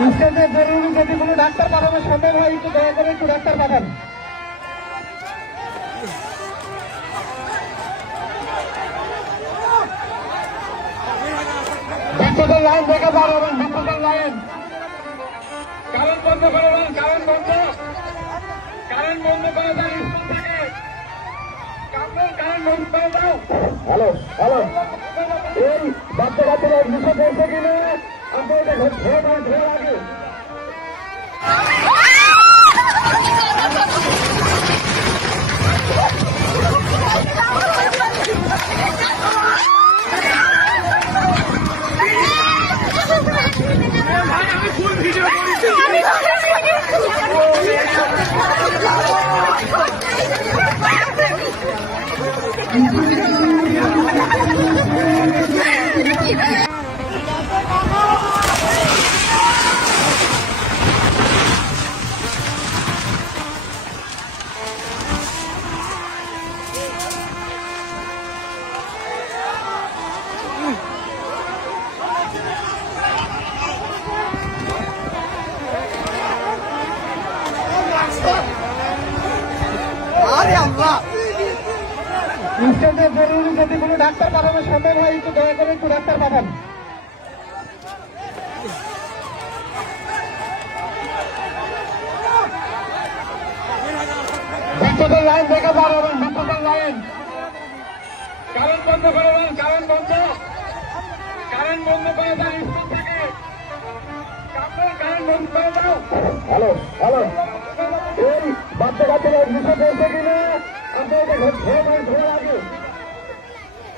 স্টেজে জরুরি যদি কোনো ডাক্তার পাঠানো সম্ভব হয় একটু দয়া করে একটু ডাক্তার পাঠান। বিদ্যুতের লাইন দেখে যান এবং বিদ্যুতের লাইন কারেন্ট বন্ধ করে দেন, কারেন্ট বন্ধ করে দেন। স্কুল থেকে কারেন্ট বন্ধ করে দাও। হ্যালো হ্যালো, এই বাচ্চা কাচ্চারা নিচে পড়ছে কিনা আপনাদের ধরে লাগে। স্টেজে জরুরি যদি কোনো ডাক্তার পাঠানো সম্ভব হয় একটু দয়া করে একটু ডাক্তার পাঠান। বিদ্যুতের লাইন দেখে যান এবং বিদ্যুতের লাইন কারেন্ট বন্ধ করে দেন, কারেন্ট বন্ধ করে দেন। স্কুল থেকে কারেন্ট বন্ধ করে দাও। হ্যালো হ্যালো, এই